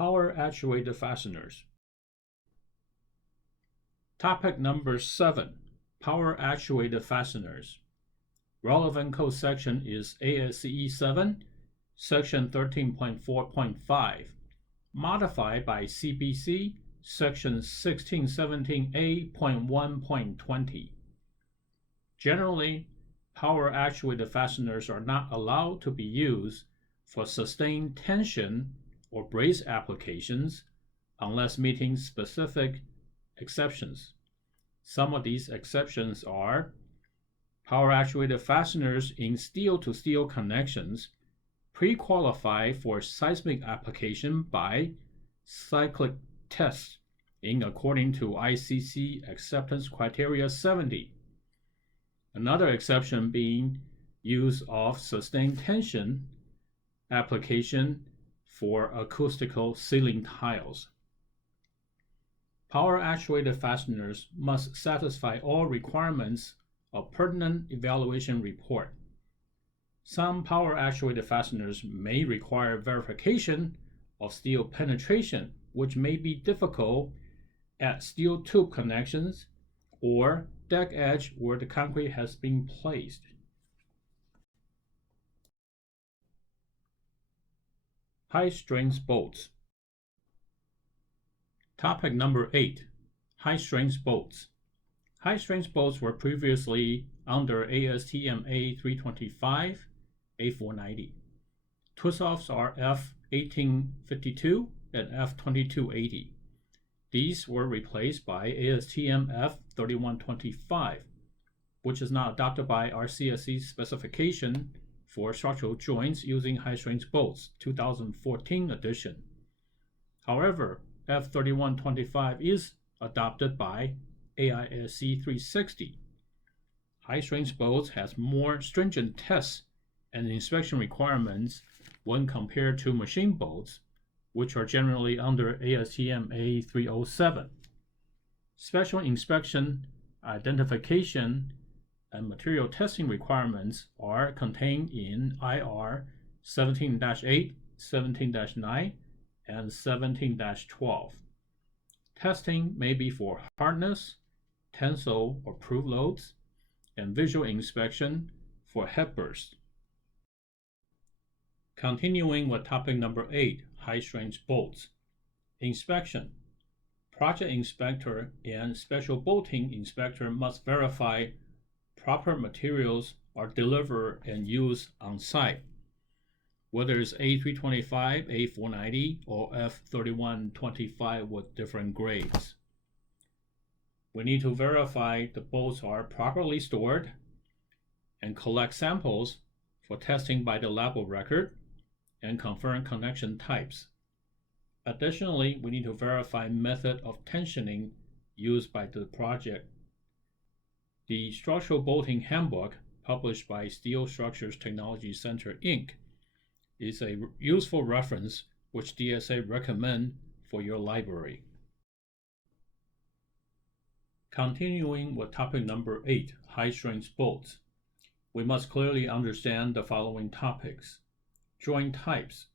Power Actuated Fasteners. Topic number 7. Power Actuated Fasteners. Relevant code section is ASCE 7, section 13.4.5, modified by CBC, section 1617A.1.20. Generally, power actuated fasteners are not allowed to be used for sustained tension or brace applications unless meeting specific exceptions. Some of these exceptions are power actuated fasteners in steel-to-steel connections pre-qualify for seismic application by cyclic tests according to ICC Acceptance Criteria 70. Another exception being use of sustained tension application for acoustical ceiling tiles. Power actuated fasteners must satisfy all requirements of pertinent evaluation report. Some power actuated fasteners may require verification of steel penetration, which may be difficult at steel tube connections or deck edge where the concrete has been placed. High-strength bolts. Topic number 8. High-strength bolts. High-strength bolts were previously under ASTM A325, A490. Twist-offs are F1852 and F2280. These were replaced by ASTM F3125, which is now adopted by RCSC specification for structural joints using high-strength bolts, 2014 edition. However, F3125 is adopted by AISC 360. High-strength bolts has more stringent tests and inspection requirements when compared to machine bolts, which are generally under ASTM A307. Special inspection, identification, and material testing requirements are contained in IR 17-8, 17-9, and 17-12. Testing may be for hardness, tensile or proof loads, and visual inspection for head burst. Continuing with topic number 8, high-strength bolts. Inspection. Project inspector and special bolting inspector must verify proper materials are delivered and used on site, whether it's A325, A490, or F3125 with different grades. We need to verify the bolts are properly stored and collect samples for testing by the lab of record and confirm connection types. Additionally, we need to verify method of tensioning used by the project. The Structural Bolting Handbook, published by Steel Structures Technology Center, Inc., is a useful reference which DSA recommend for your library. Continuing with topic number 8, high-strength bolts. We must clearly understand the following topics. Joint types,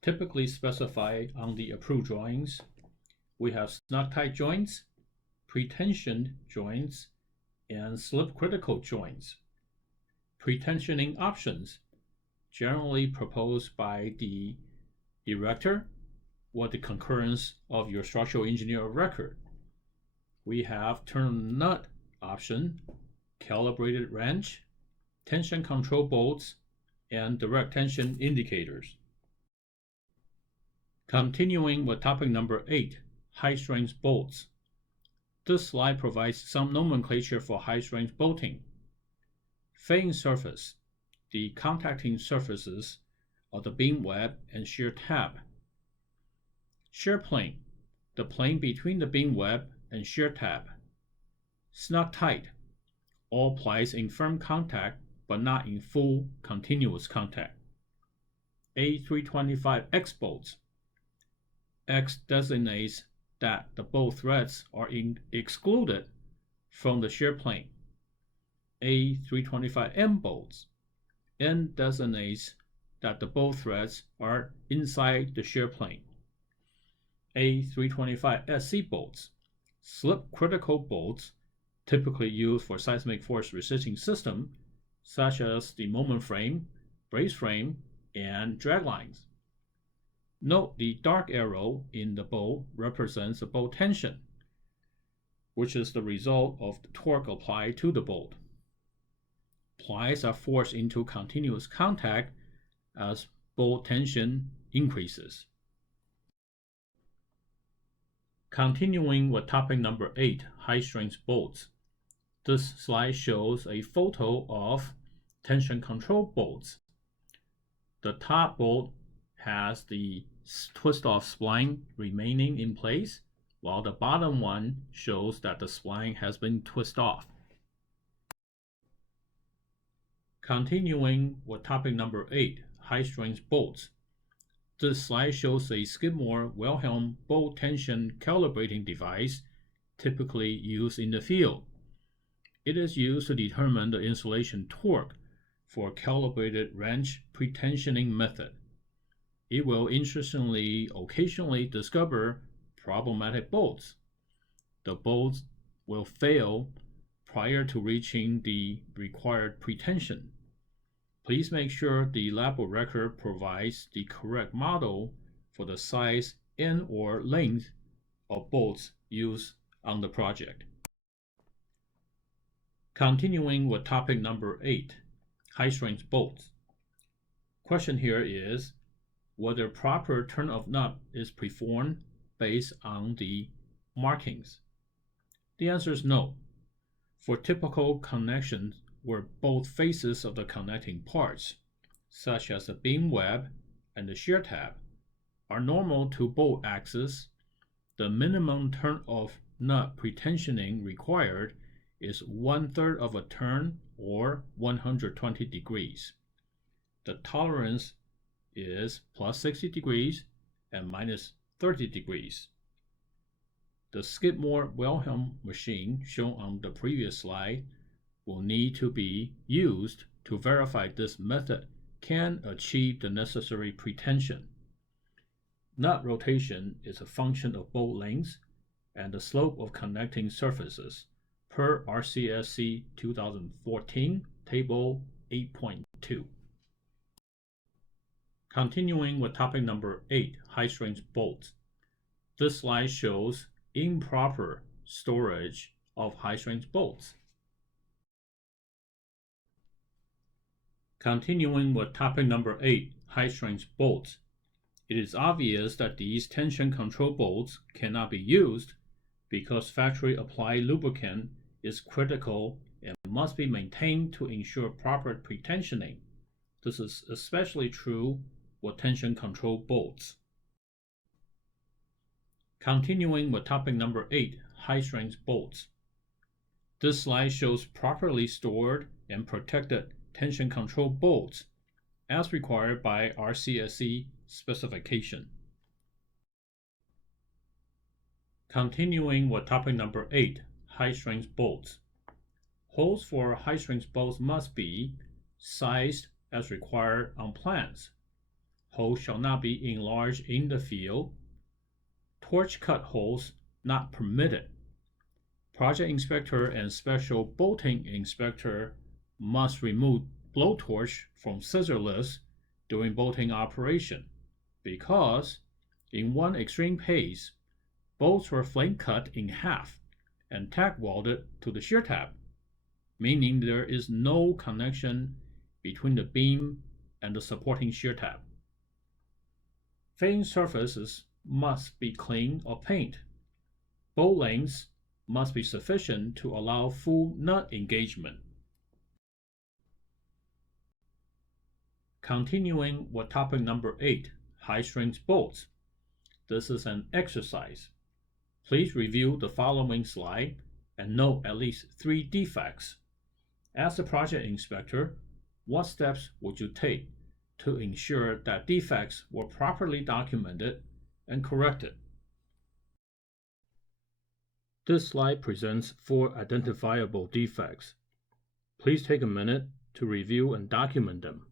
typically specified on the approved drawings. We have snug-tight joints, pretensioned joints, and slip-critical joints. Pretensioning options, generally proposed by the erector or the concurrence of your structural engineer of record. We have turn nut option, calibrated wrench, tension control bolts, and direct tension indicators. Continuing with topic number 8, high-strength bolts. This slide provides some nomenclature for high-strength bolting. Faying surface, the contacting surfaces of the beam web and shear tab. Shear plane, the plane between the beam web and shear tab. Snug tight, all plies in firm contact but not in full continuous contact. A325X bolts. X designates that the bolt threads are excluded from the shear plane. A325M bolts. N designates that the bolt threads are inside the shear plane. A325SC bolts, slip critical bolts typically used for seismic force resisting systems such as the moment frame, brace frame, and drag lines. Note the dark arrow in the bolt represents the bolt tension, which is the result of the torque applied to the bolt. Plies are forced into continuous contact as bolt tension increases. Continuing with topic number 8, high-strength bolts. This slide shows a photo of tension control bolts. The top bolt has the twist-off spline remaining in place, while the bottom one shows that the spline has been twisted off. Continuing with topic number 8, high-strength bolts. This slide shows a Skidmore-Wilhelm bolt tension calibrating device typically used in the field. It is used to determine the insulation torque for a calibrated wrench pretensioning method. It will interestingly occasionally discover problematic bolts. The bolts will fail prior to reaching the required pretension. Please make sure the lab record provides the correct model for the size and/or length of bolts used on the project. Continuing with topic number 8, high-strength bolts. Question here is whether proper turn-off nut is performed based on the markings. The answer is no. For typical connections where both faces of the connecting parts, such as the beam web and the shear tab, are normal to bolt axis, the minimum turn-off nut pretensioning required is 1/3 of a turn or 120 degrees. The tolerance is plus 60 degrees and minus 30 degrees. The Skidmore-Wilhelm machine shown on the previous slide will need to be used to verify this method can achieve the necessary pretension. Nut rotation is a function of bolt length and the slope of connecting surfaces per RCSC 2014, Table 8.2. Continuing with topic number 8, high-strength bolts. This slide shows improper storage of high-strength bolts. Continuing with topic number 8, high-strength bolts. It is obvious that these tension control bolts cannot be used because factory-applied lubricant is critical and must be maintained to ensure proper pretensioning. This is especially true with tension control bolts. Continuing with topic number 8, high-strength bolts. This slide shows properly stored and protected tension control bolts as required by RCSC specification. Continuing with topic number 8, high-strength bolts. Holes for high-strength bolts must be sized as required on plans. Holes shall not be enlarged in the field. Torch cut holes not permitted. Project inspector and special bolting inspector must remove blowtorch from scissor lifts during bolting operation because, in one extreme case, bolts were flame cut in half and tack welded to the shear tab, meaning there is no connection between the beam and the supporting shear tab. Fitting surfaces must be clean of paint. Bolt lengths must be sufficient to allow full nut engagement. Continuing with topic number 8, high-strength bolts. This is an exercise. Please review the following slide and note at least 3 defects. As the project inspector, what steps would you take to ensure that defects were properly documented and corrected? This slide presents 4 identifiable defects. Please take a minute to review and document them.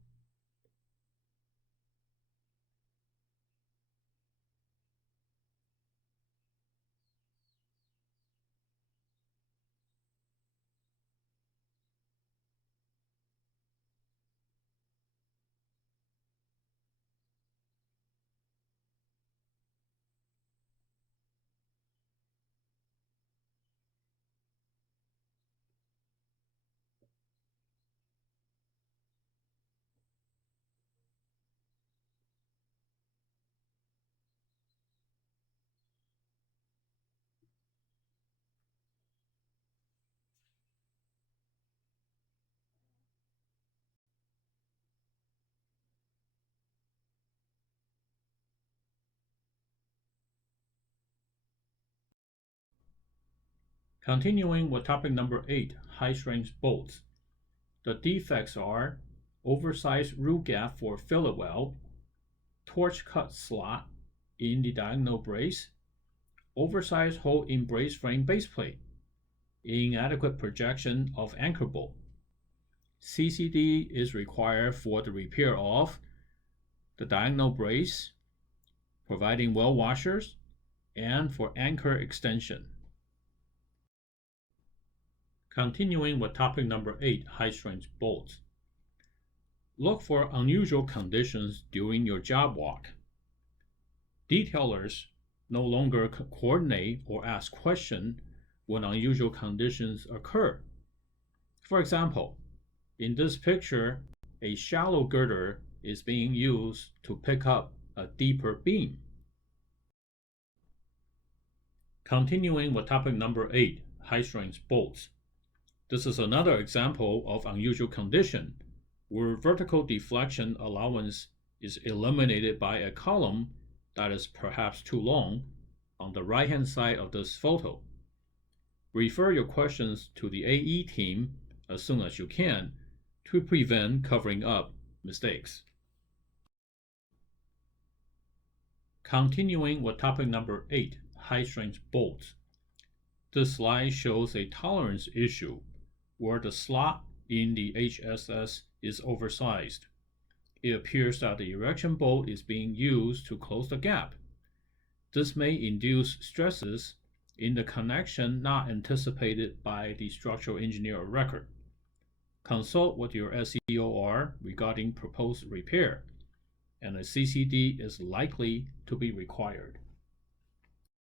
Continuing with topic number 8, high-strength bolts. The defects are oversized root gap for fillet weld, torch cut slot in the diagonal brace, oversized hole in brace frame baseplate, inadequate projection of anchor bolt. CCD is required for the repair of the diagonal brace, providing weld washers, and for anchor extension. Continuing with topic number 8, high-strength bolts. Look for unusual conditions during your job walk. Detailers no longer coordinate or ask questions when unusual conditions occur. For example, in this picture, a shallow girder is being used to pick up a deeper beam. Continuing with topic number 8, high-strength bolts. This is another example of unusual condition where vertical deflection allowance is eliminated by a column that is perhaps too long on the right-hand side of this photo. Refer your questions to the AE team as soon as you can to prevent covering up mistakes. Continuing with topic number 8, high-strength bolts. This slide shows a tolerance issue where the slot in the HSS is oversized. It appears that the erection bolt is being used to close the gap. This may induce stresses in the connection not anticipated by the structural engineer of record. Consult with your SEOR regarding proposed repair, and a CCD is likely to be required.